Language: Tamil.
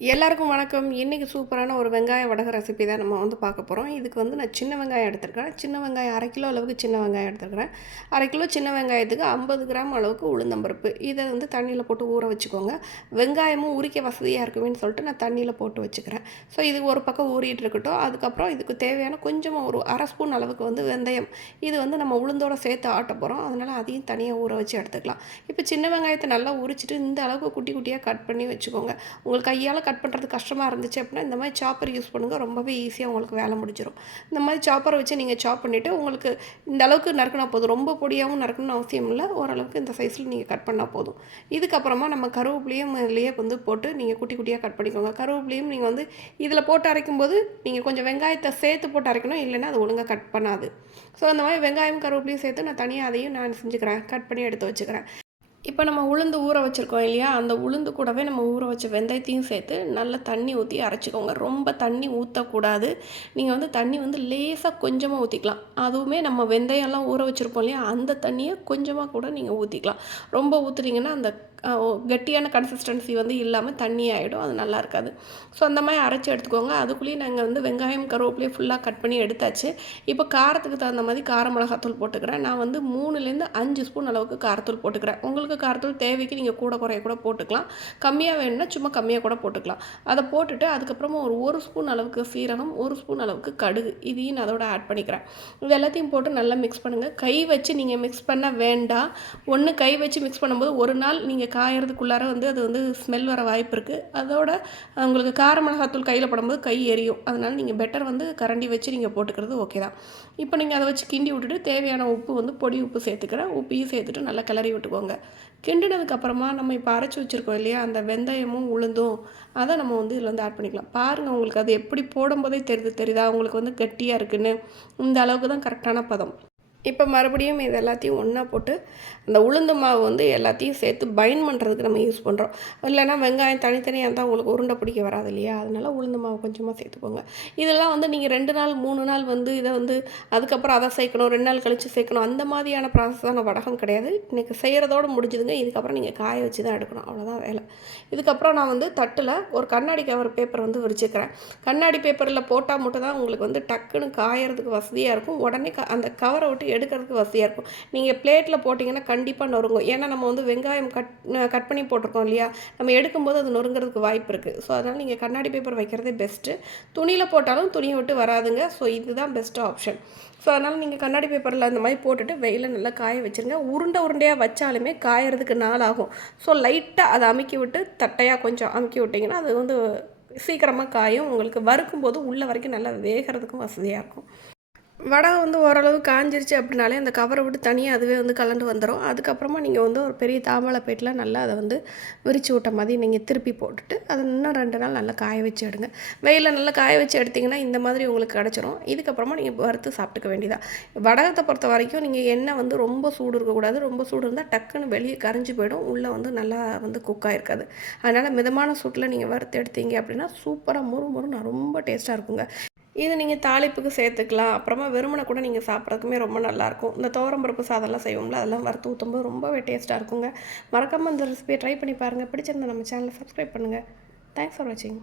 எல்லாருக்கும் வணக்கம். இன்றைக்கி சூப்பரான ஒரு வெங்காய வடக ரெசிபி தான் நம்ம வந்து பார்க்க போகிறோம் இதுக்கு வந்து நான் சின்ன வெங்காயம் எடுத்துருக்கேன் சின்ன வெங்காயம் அரை கிலோ அளவுக்கு சின்ன வெங்காயம் எடுத்துருக்கிறேன். அரை கிலோ சின்ன வெங்காயத்துக்கு ஐம்பது கிராம் அளவுக்கு உளுந்தம்பருப்பு. இதை வந்து தண்ணியில் போட்டு ஊற வச்சுக்கோங்க. வெங்காயமும் உரிக்க வசதியாக இருக்குமேனு சொல்லிட்டு நான் தண்ணியில் போட்டு வச்சுக்கிறேன். ஸோ இது ஒரு பக்கம் ஊறிட்டு இருக்கட்டும். அதுக்கப்புறம் இதுக்கு தேவையான கொஞ்சமாக ஒரு அரை ஸ்பூன் அளவுக்கு வந்து வெந்தயம். இது வந்து நம்ம உளுந்தோட சேர்த்து ஆட்ட போகிறோம் அதனால் அதையும் தனியாக ஊற வச்சு எடுத்துக்கலாம். இப்போ சின்ன வெங்காயத்தை நல்லா உரிச்சிட்டு இந்த அளவுக்கு குட்டி குட்டியாக கட் பண்ணி வச்சுக்கோங்க. உங்களுக்கு கையால் கட் பண்ணுறது கஷ்டமாக இருந்துச்சு அப்படின்னா இந்த மாதிரி சாப்பர் யூஸ் பண்ணுங்கள் ரொம்பவே ஈஸியாக உங்களுக்கு வேலை முடிஞ்சிடும் இந்த மாதிரி சாப்பரை வச்சு நீங்கள் சாப் பண்ணிவிட்டு உங்களுக்கு இந்த அளவுக்கு நறுக்கினா போதும். ரொம்ப பொடியாகவும் நறுக்கணும்னு அவசியம் இல்லை. ஓரளவுக்கு இந்த சைஸில் நீங்கள் கட் பண்ணால் போதும். இதுக்கப்புறமா நம்ம கருவேப்பிலையும் இதுலேயே வந்து போட்டு நீங்கள் குட்டி குட்டியாக கட் பண்ணிக்கோங்க. கருவேப்பிலையும் நீங்கள் வந்து இதில் போட்டு அரைக்கும் போது நீங்கள் கொஞ்சம் வெங்காயத்தை சேர்த்து போட்டு அரைக்கணும். இல்லைன்னா அது ஒழுங்காக கட் பண்ணாது. ஸோ அந்த மாதிரி வெங்காயம் கருவேப்பிலையும் சேர்த்து நான் தனியாக அதையும் நான் செஞ்சுக்கிறேன். கட் பண்ணி எடுத்து வச்சுக்கிறேன். இப்போ நம்ம உளுந்து ஊற வச்சுருக்கோம் இல்லையா? அந்த உளுந்து கூடவே நம்ம ஊற வச்ச வெந்தயத்தையும் சேர்த்து நல்லா தண்ணி ஊற்றி அரைச்சிக்கோங்க. ரொம்ப தண்ணி ஊற்றக்கூடாது நீங்கள் வந்து தண்ணி வந்து லேசாக கொஞ்சமாக ஊற்றிக்கலாம் அதுவுமே நம்ம வெந்தயம்லாம் ஊற வச்சுருப்போம் இல்லையா? அந்த தண்ணியை கொஞ்சமாக கூட நீங்கள் ஊற்றிக்கலாம் ரொம்ப ஊற்றுனீங்கன்னா அந்த கெட்டியான கன்சிஸ்டன்சி வந்து இல்லாமல் தண்ணி ஆகிடும் அது நல்லா இருக்காது. ஸோ அந்த மாதிரி அரைச்சி எடுத்துக்கோங்க. அதுக்குள்ளேயே நாங்கள் வந்து வெங்காயம் கருவேப்பிலையே ஃபுல்லாக கட் பண்ணி எடுத்தாச்சு. இப்போ காரத்துக்கு தகுந்த மாதிரி கார மிளகாத்தூள் போட்டுக்கிறேன். நான் வந்து மூணுலேருந்து அஞ்சு ஸ்பூன் அளவுக்கு காரத்தூள் போட்டுக்கிறேன். உங்களுக்கு அளவுக்கு காரத்தூள் தேவைக்கு நீங்கள் கூட குறைய கூட போட்டுக்கலாம். கம்மியாக வேணும்னா சும்மா கம்மியாக கூட போட்டுக்கலாம். அதை போட்டுட்டு அதுக்கப்புறமா ஒரு ஒரு ஸ்பூன் அளவுக்கு சீரகம் ஒரு ஸ்பூன் அளவுக்கு கடுகு இதையும் நான் அதோட ஆட் பண்ணிக்கிறேன். இது எல்லாத்தையும் போட்டு நல்லா மிக்ஸ் பண்ணுங்கள் கை வச்சு நீங்கள் மிக்ஸ் பண்ண வேண்டாம். ஒன்று கை வச்சு மிக்ஸ் பண்ணும்போது ஒரு நாள் நீங்கள் காயறதுக்குள்ளார வந்து அது வந்து ஸ்மெல் வர வாய்ப்பு இருக்குது அதோட உங்களுக்கு கார மிளகாத்தூள் கையில் படும்போது கை எரியும். அதனால் நீங்கள் பெட்டர் வந்து கரண்டி வச்சு நீங்கள் போட்டுக்கிறது ஓகே தான். இப்போ நீங்கள் அதை வச்சு கிண்டி விட்டுட்டு தேவையான உப்பு வந்து பொடி உப்பு சேர்த்துக்கிறேன். உப்பையும் சேர்த்துட்டு நல்லா கிளறி விட்டுக்கோங்க. கிண்டினதுக்கப்புறமா நம்ம இப்போ அரைச்சி வச்சுருக்கோம் இல்லையா? அந்த வெந்தயமும் உளுந்தும் அதை நம்ம வந்து இதில் வந்து ஆட் பண்ணிக்கலாம். பாருங்கள் உங்களுக்கு அது எப்படி போடும்போதே தெரியுது தெரியுதா உங்களுக்கு வந்து கெட்டியாக இருக்குன்னு. இந்த அளவுக்கு தான் கரெக்டான பதம். இப்போ மறுபடியும் இது எல்லாத்தையும் ஒன்றா போட்டு அந்த உளுந்து மாவு வந்து எல்லாத்தையும் சேர்த்து பைன் பண்ணுறதுக்கு நம்ம யூஸ் பண்ணுறோம் இல்லைனா வெங்காயம் தனித்தனியாக இருந்தால் உங்களுக்கு உருண்டை பிடிக்க வராது இல்லையா? அதனால் உளுந்து மாவு கொஞ்சமாக சேர்த்துக்கோங்க. இதெல்லாம் வந்து நீங்கள் ரெண்டு நாள் மூணு நாள் வந்து இதை வந்து அதுக்கப்புறம் அதை சேர்க்கணும் ரெண்டு நாள் கழித்து சேர்க்கணும். அந்த மாதிரியான ப்ராசஸான வடகம் கிடையாது. இன்றைக்கி செய்கிறதோடு முடிஞ்சுதுங்க. இதுக்கப்புறம் நீங்கள் காய வச்சு தான் எடுக்கணும். அவ்வளோதான் வேலை. இதுக்கப்புறம் நான் வந்து தட்டில் ஒரு கண்ணாடி கவர் பேப்பர் வந்து விரிச்சுக்கிறேன். கண்ணாடி பேப்பரில் போட்டால் மட்டும் தான் உங்களுக்கு வந்து டக்குன்னு காயறதுக்கு வசதியாக இருக்கும். உடனே க அந்த கவரை விட்டு எடுக்கிறதுக்கு வசதியாக இருக்கும். நீங்கள் பிளேட்டில் போட்டிங்கன்னா கண்டிப்பாக நொறுங்கும். ஏன்னா நம்ம வந்து வெங்காயம் கட் கட் பண்ணி போட்டிருக்கோம் இல்லையா? நம்ம எடுக்கும்போது அது நொறுங்கிறதுக்கு வாய்ப்பு இருக்குது ஸோ அதனால் நீங்கள் கண்ணாடி பேப்பர் வைக்கிறதே பெஸ்ட்டு துணியில் போட்டாலும் துணியை விட்டு வராதுங்க. ஸோ இதுதான் பெஸ்ட்டு ஆப்ஷன் ஸோ அதனால் நீங்கள் கண்ணாடி பேப்பரில் அந்த மாதிரி போட்டுட்டு வெயிலில் நல்லா காய வச்சுருங்க. உருண்டை உருண்டையாக வச்சாலுமே காயறதுக்கு நாள் ஆகும் ஸோ லைட்டாக அதை அமுக்கி விட்டு தட்டையாக கொஞ்சம் அமுக்கி விட்டிங்கன்னா அது வந்து சீக்கிரமாக காயும். உங்களுக்கு வறுக்கும் போது உள்ள வரைக்கும் நல்லா வேகிறதுக்கும் வசதியாக இருக்கும். வடை வந்து ஓரளவு காஞ்சிருச்சு அப்படின்னாலே அந்த கவரை விட்டு தனியாக அதுவே வந்து கலந்து வந்துடும் அதுக்கப்புறமா நீங்கள் வந்து ஒரு பெரிய தாமலைப்பேட்டில் நல்லா அதை வந்து விரிச்சு விட்ட மாதிரி நீங்கள் திருப்பி போட்டுட்டு அதை இன்னும் ரெண்டு நாள் நல்லா காய வச்சு எடுங்க. வெயிலில் நல்லா காய வச்சு எடுத்திங்கன்னா இந்த மாதிரி உங்களுக்கு கிடச்சிரும். இதுக்கப்புறமா நீங்கள் வறுத்து சாப்பிட்டுக்க வேண்டியதான் வடகத்தை பொறுத்த வரைக்கும் நீங்கள் எண்ணெய் வந்து ரொம்ப சூடு இருக்கக்கூடாது ரொம்ப சூடு இருந்தால் டக்குன்னு வெளியே கரைஞ்சி போயிடும். உள்ளே வந்து நல்லா வந்து குக்காக இருக்காது அதனால் மிதமான சூட்டில் நீங்கள் வறுத்து எடுத்தீங்க அப்படின்னா சூப்பராக முறு நான் ரொம்ப டேஸ்ட்டாக இருக்குங்க. இது நீங்கள் தாளிப்புக்கு சேர்த்துக்கலாம். அப்புறமா வெறுமனை கூட நீங்கள் சாப்பிட்றதுக்குமே ரொம்ப நல்லாயிருக்கும். இந்த பருப்பு சாதம்லாம் செய்வோம்ல அதெல்லாம் வறுத்து ஊற்றும்போது ரொம்பவே டேஸ்ட்டாக இருக்குங்க. மறக்காமல் இந்த ரெசிபியை ட்ரை பண்ணி பாருங்கள் பிடிச்சிருந்தா நம்ம சேனலை சப்ஸ்கிரைப் பண்ணுங்கள் தேங்க்ஸ் ஃபார் வாட்சிங்